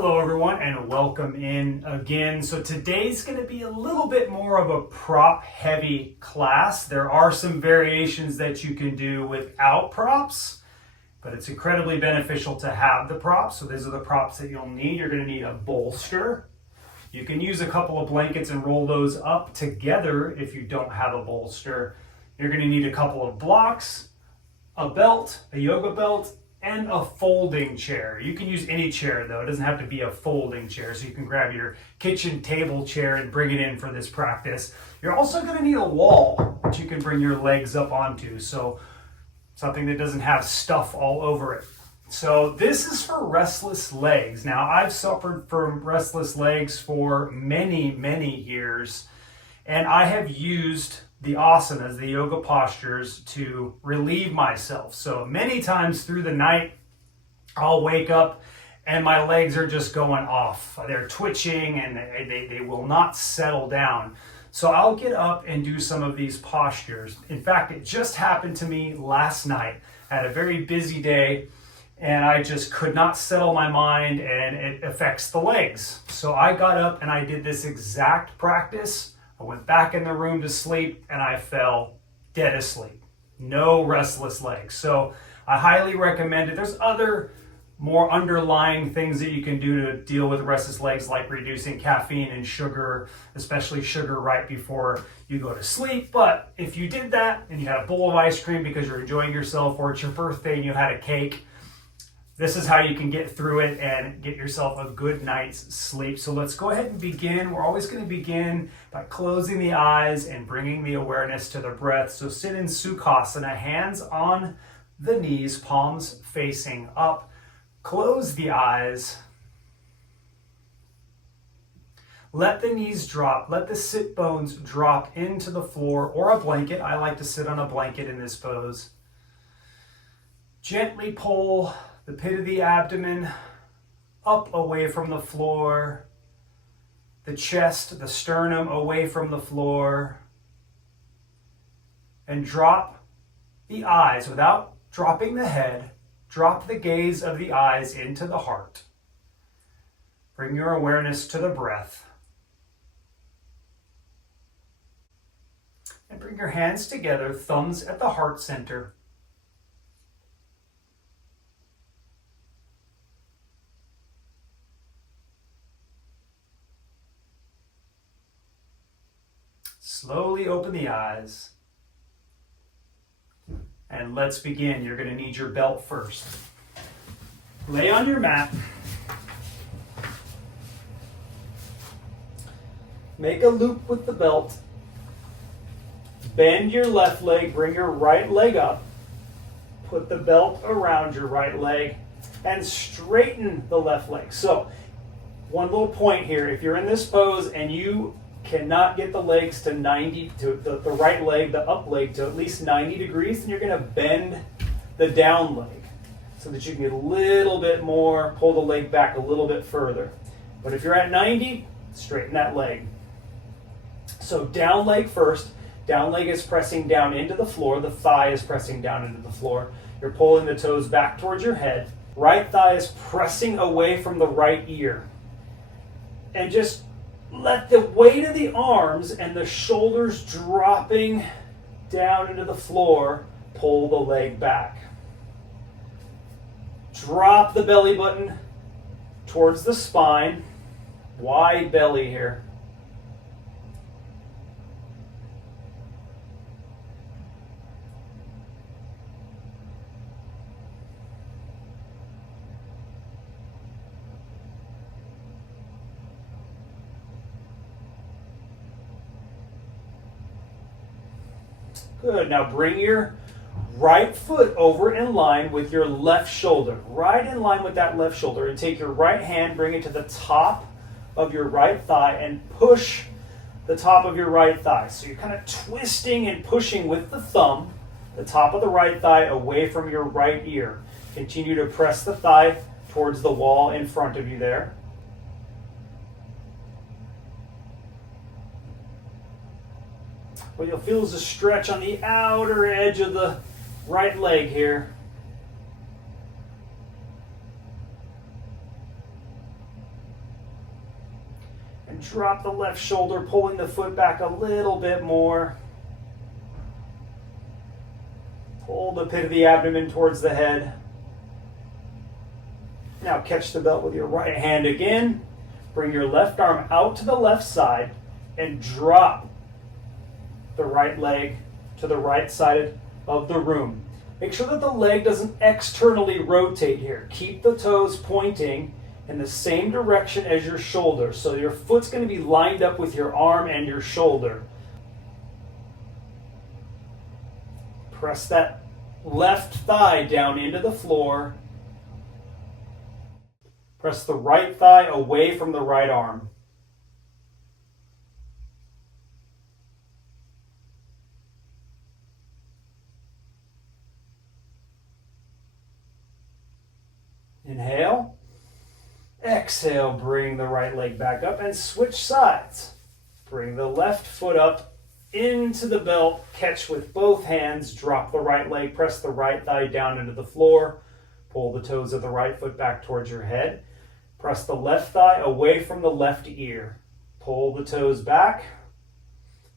Hello everyone and welcome in again. So today's going to be a little bit more of a prop heavy class. There are some variations that you can do without props, but it's incredibly beneficial to have the props. So these are the props that you'll need. You're going to need a bolster. You can use a couple of blankets and roll those up together if you don't have a bolster. You're going to need a couple of blocks, a belt, a yoga belt, and a folding chair. You can use any chair though. It doesn't have to be a folding chair. So you can grab your kitchen table chair and bring it in for this practice. You're also going to need a wall that you can bring your legs up onto. So something that doesn't have stuff all over it. So this is for restless legs. Now I've suffered from restless legs for many years, and I have used the asanas, the yoga postures, to relieve myself. So many times through the night, I'll wake up and my legs are just going off. They're twitching and they will not settle down. So I'll get up and do some of these postures. In fact, it just happened to me last night. I had a very busy day and I just could not settle my mind, and it affects the legs. So I got up and I did this exact practice. I went back in the room to sleep and I fell dead asleep. No restless legs. So I highly recommend it. There's other more underlying things that you can do to deal with restless legs, like reducing caffeine and sugar, especially sugar right before you go to sleep. But if you did that and you had a bowl of ice cream because you're enjoying yourself, or it's your birthday and you had a cake, this is how you can get through it and get yourself a good night's sleep. So let's go ahead and begin. We're always going to begin by closing the eyes and bringing the awareness to the breath. So sit in Sukhasana, hands on the knees, palms facing up. Close the eyes. Let the knees drop. Let the sit bones drop into the floor or a blanket. I like to sit on a blanket in this pose. Gently pull the pit of the abdomen up away from the floor, the chest, the sternum away from the floor, and drop the eyes without dropping the head. Drop the gaze of the eyes into the heart. Bring your awareness to the breath. And bring your hands together, thumbs at the heart center. Slowly open the eyes. And let's begin. You're going to need your belt first. Lay on your mat. Make a loop with the belt. Bend your left leg, bring your right leg up. Put the belt around your right leg and straighten the left leg. So, one little point here. If you're in this pose and you cannot get the legs to 90, to the right leg, the up leg to at least 90 degrees, then you're going to bend the down leg so that you can get a little bit more, pull the leg back a little bit further. But if you're at 90, straighten that leg. So down leg first. Down leg is pressing down into the floor. The thigh is pressing down into the floor. You're pulling the toes back towards your head. Right thigh is pressing away from the right ear. And just let the weight of the arms and the shoulders dropping down into the floor pull the leg back. Drop the belly button towards the spine. Wide belly here. Good. Now bring your right foot over in line with your left shoulder. Right in line with that left shoulder. And take your right hand, bring it to the top of your right thigh and push the top of your right thigh. So you're kind of twisting and pushing with the thumb, the top of the right thigh away from your right ear. Continue to press the thigh towards the wall in front of you there. What you'll feel is a stretch on the outer edge of the right leg here. And drop the left shoulder, pulling the foot back a little bit more. Pull the pit of the abdomen towards the head. Now catch the belt with your right hand again. Bring your left arm out to the left side and drop the right leg to the right side of the room. Make sure that the leg doesn't externally rotate here. Keep the toes pointing in the same direction as your shoulder. So your foot's going to be lined up with your arm and your shoulder. Press that left thigh down into the floor. Press the right thigh away from the right arm. Inhale. Exhale, bring the right leg back up and switch sides. Bring the left foot up into the belt, catch with both hands, drop the right leg, press the right thigh down into the floor, pull the toes of the right foot back towards your head, press the left thigh away from the left ear, pull the toes back,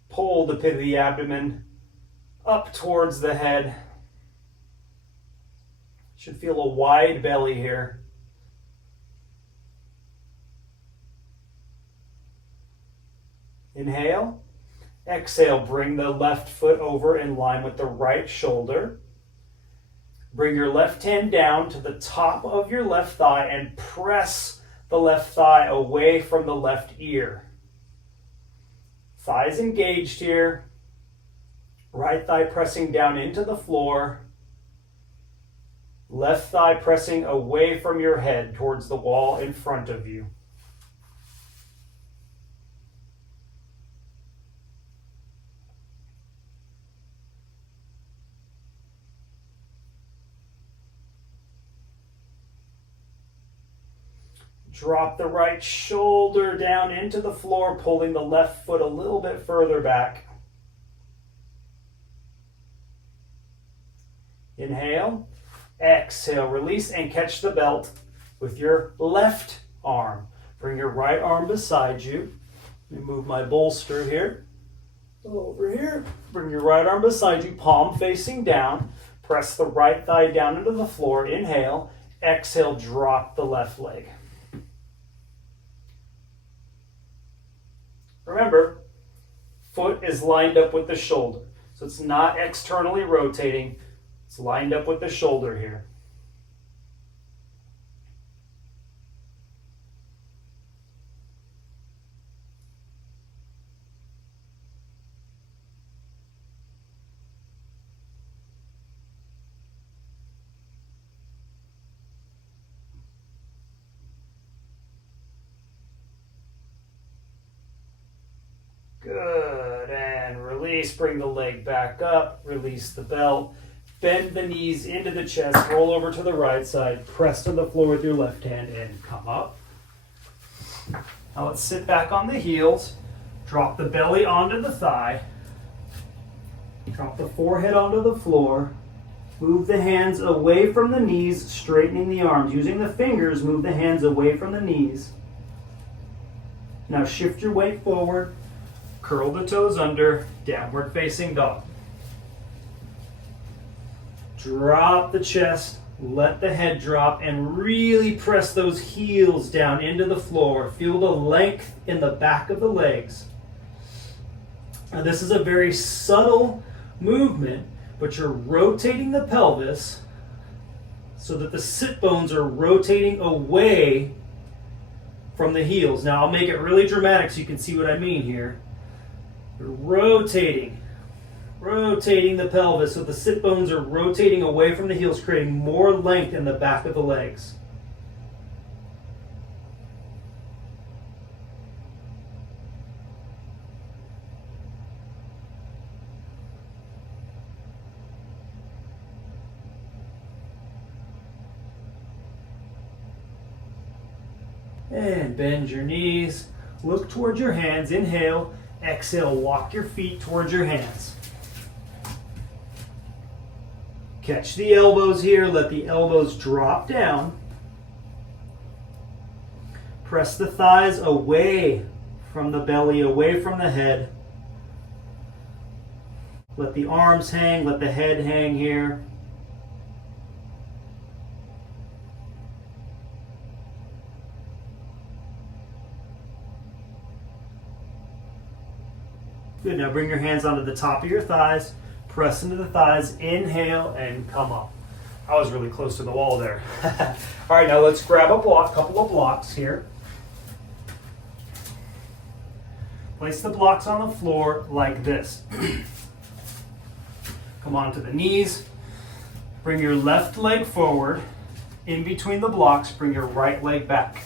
pull the pit of the abdomen up towards the head. Should feel a wide belly here. Inhale. Exhale, bring the left foot over in line with the right shoulder. Bring your left hand down to the top of your left thigh and press the left thigh away from the left ear. Thighs engaged here. Right thigh pressing down into the floor. Left thigh pressing away from your head towards the wall in front of you. Drop the right shoulder down into the floor, pulling the left foot a little bit further back. Inhale. Exhale, release and catch the belt with your left arm. Bring your right arm beside you. Let me move my bolster here. Over here. Bring your right arm beside you, palm facing down. Press the right thigh down into the floor. Inhale. Exhale, drop the left leg. Remember, foot is lined up with the shoulder. So it's not externally rotating. It's lined up with the shoulder here. Good, and release, bring the leg back up, release the belt, bend the knees into the chest, roll over to the right side, press to the floor with your left hand and come up. Now let's sit back on the heels, drop the belly onto the thigh, drop the forehead onto the floor, move the hands away from the knees, straightening the arms. Using the fingers, move the hands away from the knees. Now shift your weight forward. Curl the toes under, downward facing dog. Drop the chest, let the head drop, and really press those heels down into the floor. Feel the length in the back of the legs. Now this is a very subtle movement, but you're rotating the pelvis so that the sit bones are rotating away from the heels. Now I'll make it really dramatic so you can see what I mean here. Rotating the pelvis so the sit bones are rotating away from the heels, creating more length in the back of the legs. And bend your knees, look towards your hands, inhale. Exhale, walk your feet towards your hands. Catch the elbows here, let the elbows drop down. Press the thighs away from the belly, away from the head. Let the arms hang, let the head hang here. Good, now bring your hands onto the top of your thighs, press into the thighs, inhale and come up. I was really close to the wall there. All right, now let's grab a block, couple of blocks here. Place the blocks on the floor like this. Come onto the knees. Bring your left leg forward. In between the blocks, bring your right leg back.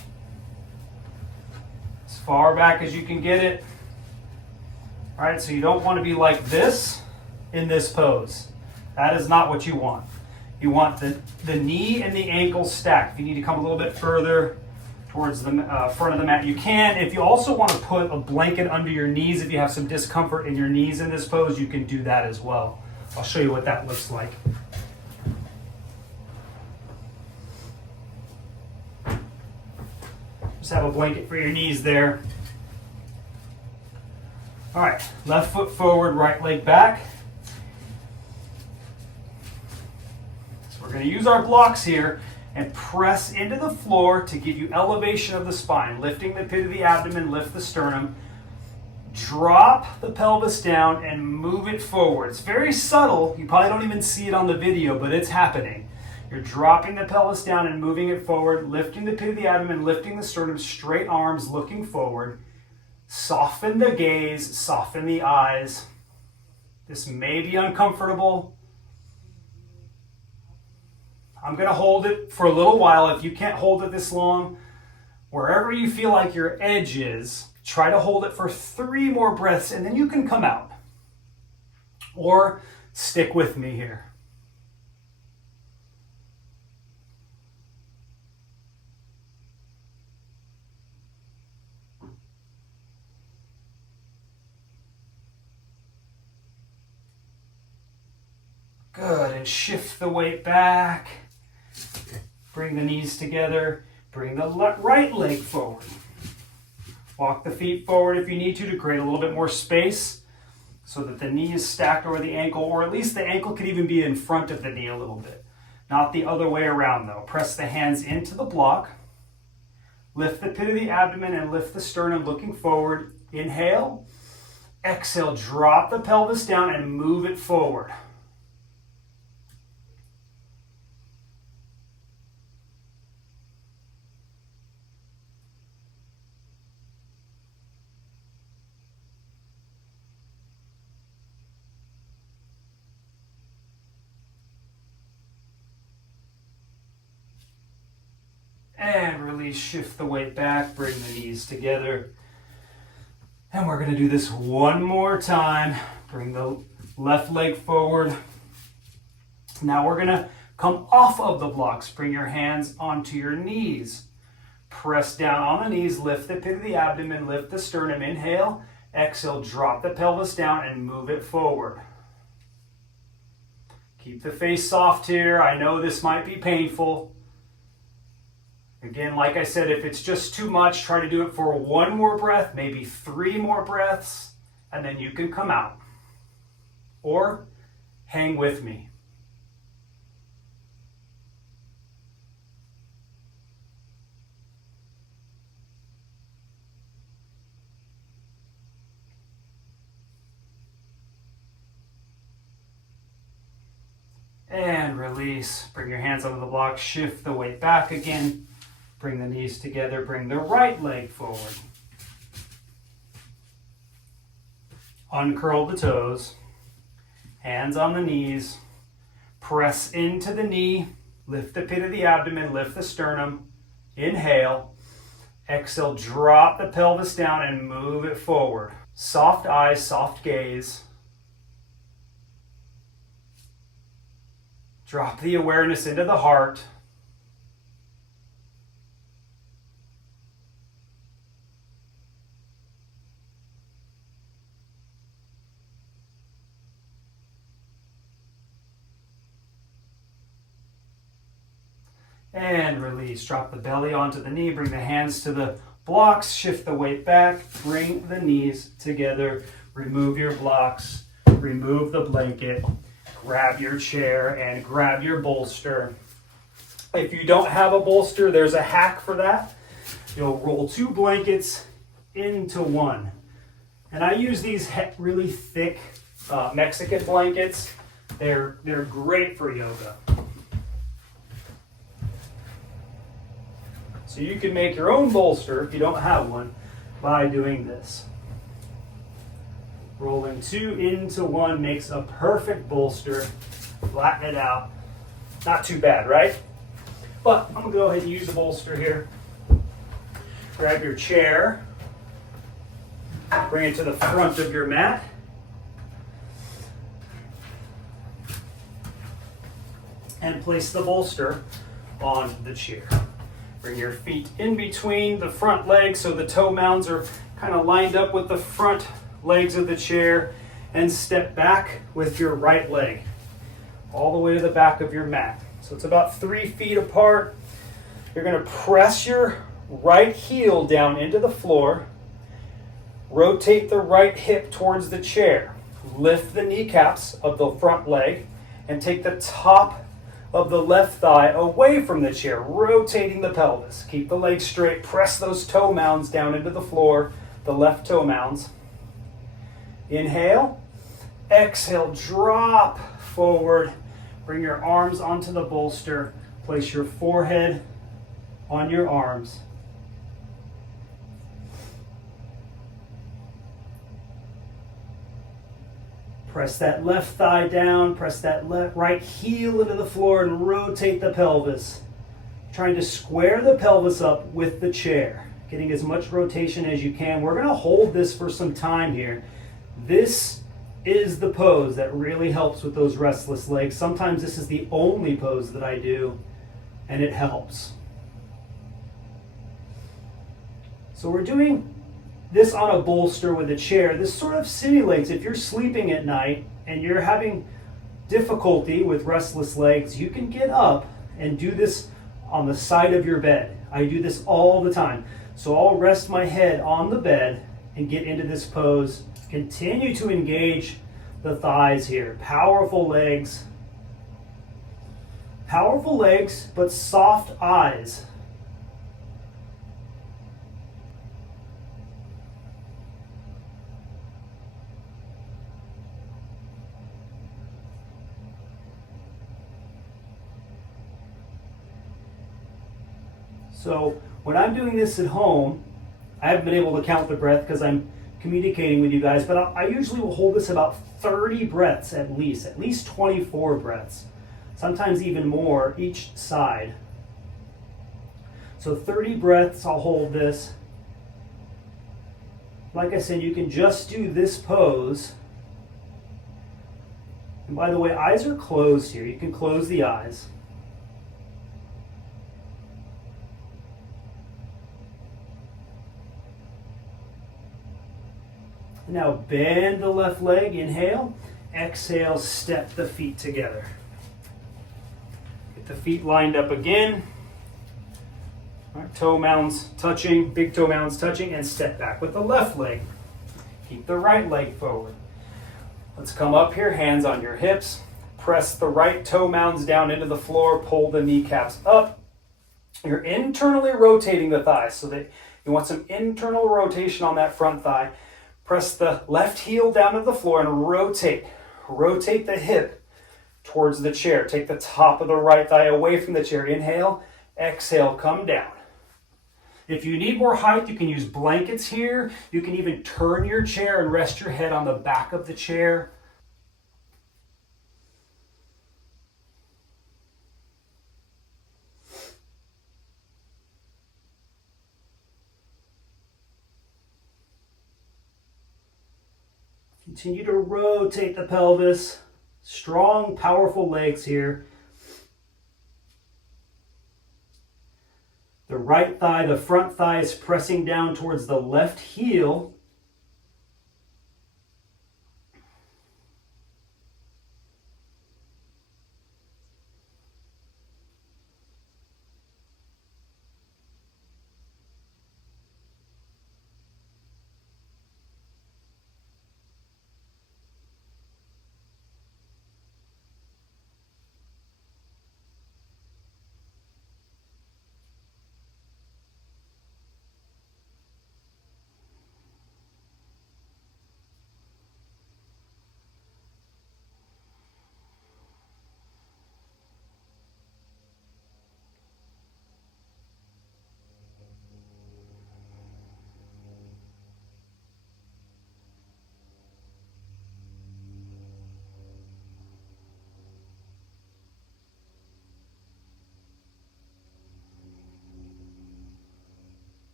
As far back as you can get it. All right, so you don't want to be like this in this pose. That is not what you want. You want the knee and the ankle stacked. If you need to come a little bit further towards the front of the mat, you can. If you also want to put a blanket under your knees, if you have some discomfort in your knees in this pose, you can do that as well. I'll show you what that looks like. Just have a blanket for your knees there. All right, left foot forward, right leg back. So we're going to use our blocks here and press into the floor to give you elevation of the spine, lifting the pit of the abdomen, lift the sternum. Drop the pelvis down and move it forward. It's very subtle. You probably don't even see it on the video, but it's happening. You're dropping the pelvis down and moving it forward, lifting the pit of the abdomen, lifting the sternum, straight arms, looking forward. Soften the gaze, soften the eyes. This may be uncomfortable. I'm going to hold it for a little while. If you can't hold it this long, wherever you feel like your edge is, try to hold it for 3 more breaths and then you can come out. Or stick with me here. Good, and shift the weight back. Bring the knees together. Bring the right leg forward. Walk the feet forward if you need to create a little bit more space so that the knee is stacked over the ankle, or at least the ankle could even be in front of the knee a little bit. Not the other way around though. Press the hands into the block. Lift the pit of the abdomen and lift the sternum looking forward. Inhale. Exhale, drop the pelvis down and move it forward. And release, shift the weight back, bring the knees together. And we're going to do this one more time. Bring the left leg forward. Now we're going to come off of the blocks. Bring your hands onto your knees. Press down on the knees, lift the pit of the abdomen, lift the sternum. Inhale, exhale, drop the pelvis down and move it forward. Keep the face soft here. I know this might be painful. Again, like I said, if it's just too much, try to do it for 1 more breath, maybe 3 more breaths, and then you can come out. Or hang with me. And release. Bring your hands onto the block, shift the weight back again. Bring the knees together, bring the right leg forward. Uncurl the toes, hands on the knees, press into the knee, lift the pit of the abdomen, lift the sternum, inhale, exhale, drop the pelvis down and move it forward. Soft eyes, soft gaze. Drop the awareness into the heart. And release. Drop the belly onto the knee. Bring the hands to the blocks, shift the weight back, bring the knees together, remove your blocks, remove the blanket, grab your chair and grab your bolster. If you don't have a bolster, there's a hack for that. You'll roll 2 blankets into one. And I use these really thick Mexican blankets. They're great for yoga. So you can make your own bolster if you don't have one by doing this. Rolling 2 into 1 makes a perfect bolster. Flatten it out. Not too bad, right? But I'm gonna go ahead and use the bolster here. Grab your chair. Bring it to the front of your mat. And place the bolster on the chair. Bring your feet in between the front legs so the toe mounds are kind of lined up with the front legs of the chair, and step back with your right leg all the way to the back of your mat. So it's about 3 feet apart. You're going to press your right heel down into the floor. Rotate the right hip towards the chair. Lift the kneecaps of the front leg and take the top of the left thigh away from the chair, rotating the pelvis. Keep the legs straight. Press those toe mounds down into the floor, the left toe mounds. Inhale. Exhale, drop forward. Bring your arms onto the bolster. Place your forehead on your arms. Press that left thigh down, press that right heel into the floor and rotate the pelvis. Trying to square the pelvis up with the chair, getting as much rotation as you can. We're going to hold this for some time here. This is the pose that really helps with those restless legs. Sometimes this is the only pose that I do, and it helps. So we're doing this on a bolster with a chair. This sort of simulates if you're sleeping at night and you're having difficulty with restless legs, you can get up and do this on the side of your bed. I do this all the time. So I'll rest my head on the bed and get into this pose. Continue to engage the thighs here. Powerful legs. Powerful legs, but soft eyes. So when I'm doing this at home, I haven't been able to count the breath because I'm communicating with you guys, but I usually will hold this about 30 breaths at least 24 breaths, sometimes even more each side. So 30 breaths, I'll hold this. Like I said, you can just do this pose. And by the way, eyes are closed here. You can close the eyes. Now bend the left leg, inhale. Exhale, step the feet together. Get the feet lined up again. All right, toe mounds touching, big toe mounds touching, and step back with the left leg. Keep the right leg forward. Let's come up here, hands on your hips. Press the right toe mounds down into the floor, pull the kneecaps up. You're internally rotating the thighs so that you want some internal rotation on that front thigh. Press the left heel down to the floor and rotate. Rotate the hip towards the chair. Take the top of the right thigh away from the chair. Inhale, exhale, come down. If you need more height, you can use blankets here. You can even turn your chair and rest your head on the back of the chair. Continue to rotate the pelvis. Strong, powerful legs here. The right thigh, the front thigh is pressing down towards the left heel.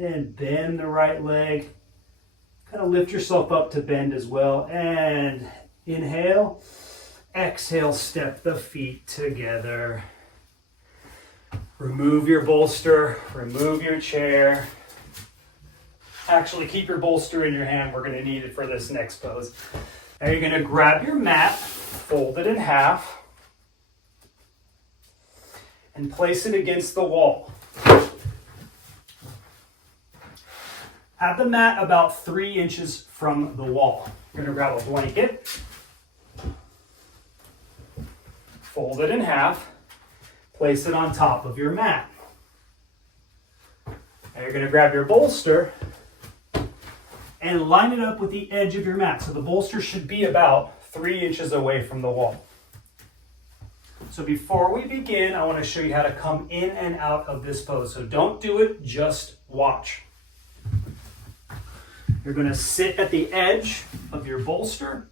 And bend the right leg. Kind of lift yourself up to bend as well. And inhale. Exhale, step the feet together. Remove your bolster, remove your chair. Actually, keep your bolster in your hand. We're going to need it for this next pose. Now you're going to grab your mat, fold it in half, and place it against the wall. Have the mat about 3 inches from the wall. You're going to grab a blanket, fold it in half, place it on top of your mat. Now you're going to grab your bolster and line it up with the edge of your mat. So the bolster should be about 3 inches away from the wall. So before we begin, I want to show you how to come in and out of this pose. So don't do it, just watch. You're going to sit at the edge of your bolster.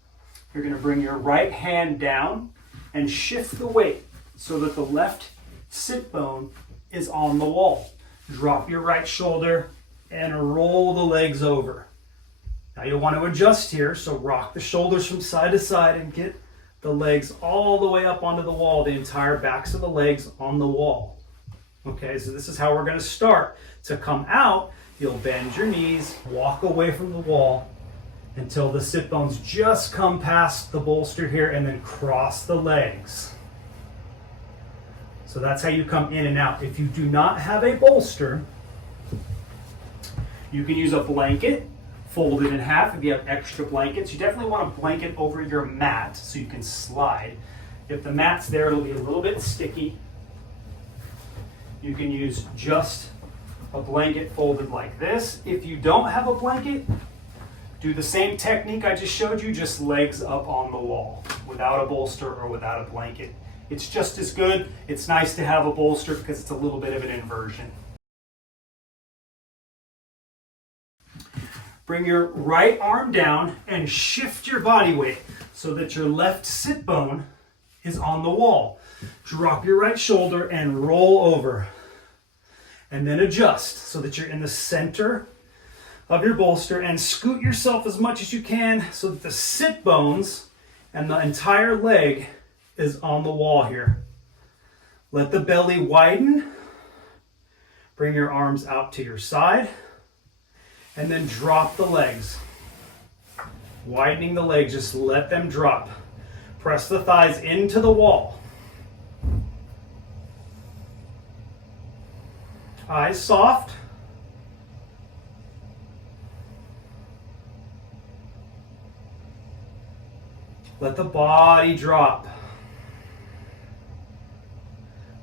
You're going to bring your right hand down and shift the weight so that the left sit bone is on the wall. Drop your right shoulder and roll the legs over. Now you'll want to adjust here, so rock the shoulders from side to side and get the legs all the way up onto the wall, the entire backs of the legs on the wall. Okay, so this is how we're going to start. To come out, you'll bend your knees, walk away from the wall until the sit bones just come past the bolster here, and then cross the legs. So that's how you come in and out. If you do not have a bolster, you can use a blanket, fold it in half. If you have extra blankets, you definitely want a blanket over your mat so you can slide. If the mat's there, it'll be a little bit sticky. You can use just a blanket folded like this. If you don't have a blanket, do the same technique I just showed you, just legs up on the wall, without a bolster or without a blanket. It's just as good. It's nice to have a bolster because it's a little bit of an inversion. Bring your right arm down and shift your body weight so that your left sit bone is on the wall. Drop your right shoulder and roll over. And then adjust so that you're in the center of your bolster, and scoot yourself as much as you can so that the sit bones and the entire leg is on the wall here. Let the belly widen. Bring your arms out to your side. And then drop the legs. Widening the legs, just let them drop. Press the thighs into the wall. Eyes soft. Let the body drop.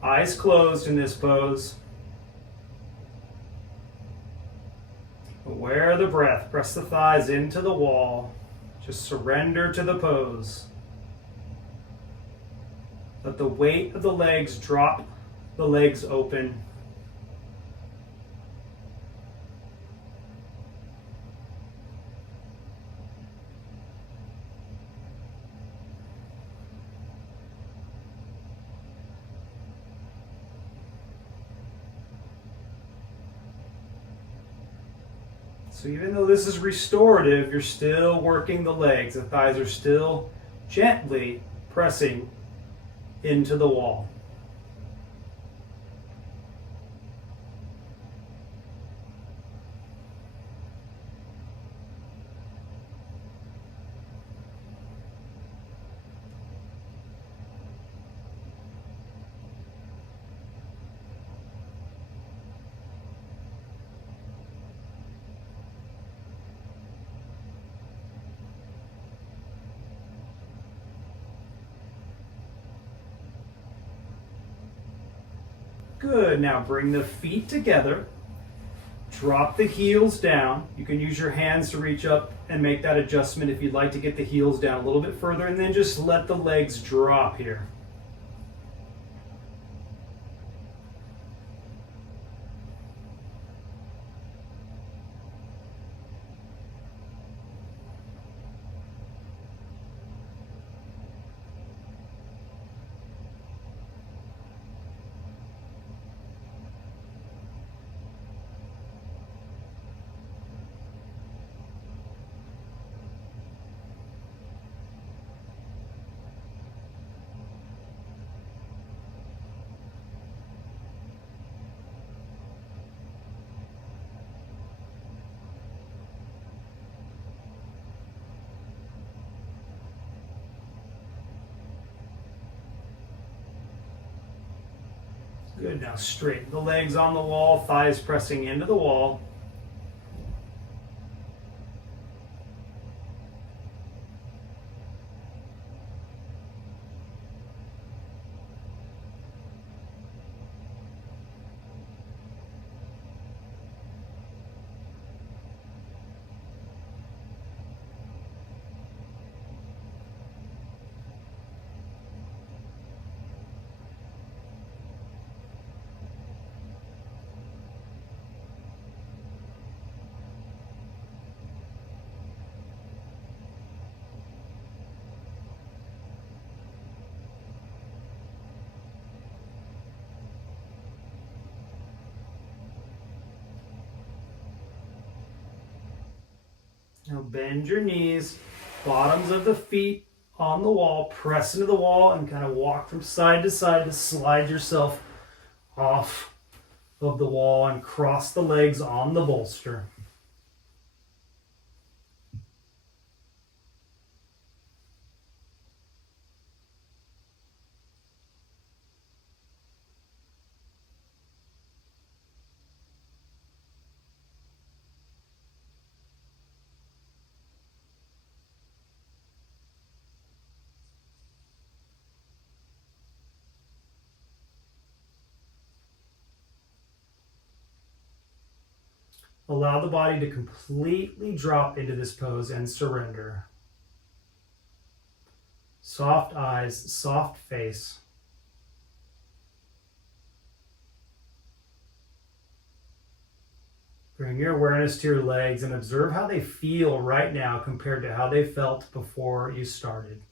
Eyes closed in this pose. Aware of the breath. Press the thighs into the wall. Just surrender to the pose. Let the weight of the legs drop the legs open. So even though this is restorative, you're still working the legs. The thighs are still gently pressing into the wall. Good. Now bring the feet together. Drop the heels down. You can use your hands to reach up and make that adjustment if you'd like to get the heels down a little bit further, and then just let the legs drop here. Good, now straighten the legs on the wall, thighs pressing into the wall. Now bend your knees, bottoms of the feet on the wall, press into the wall and kind of walk from side to side to slide yourself off of the wall and cross the legs on the bolster. Allow the body to completely drop into this pose and surrender. Soft eyes, soft face. Bring your awareness to your legs and observe how they feel right now compared to how they felt before you started.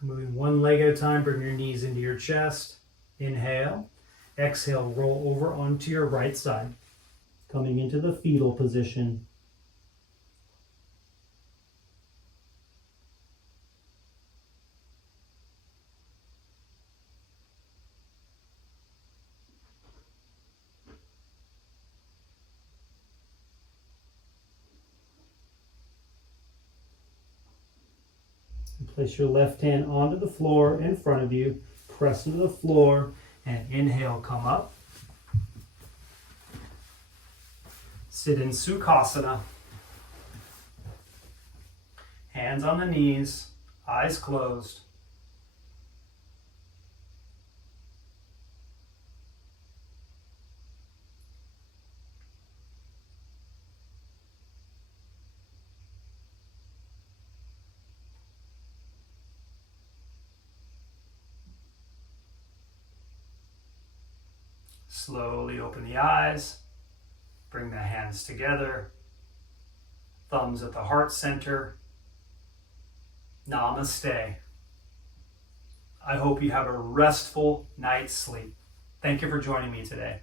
Moving one leg at a time, bring your knees into your chest. Inhale. Exhale, roll over onto your right side. Coming into the fetal position. Place your left hand onto the floor in front of you. Press into the floor and inhale, come up. Sit in Sukhasana. Hands on the knees, eyes closed. Slowly open the eyes, bring the hands together, thumbs at the heart center. Namaste. I hope you have a restful night's sleep. Thank you for joining me today.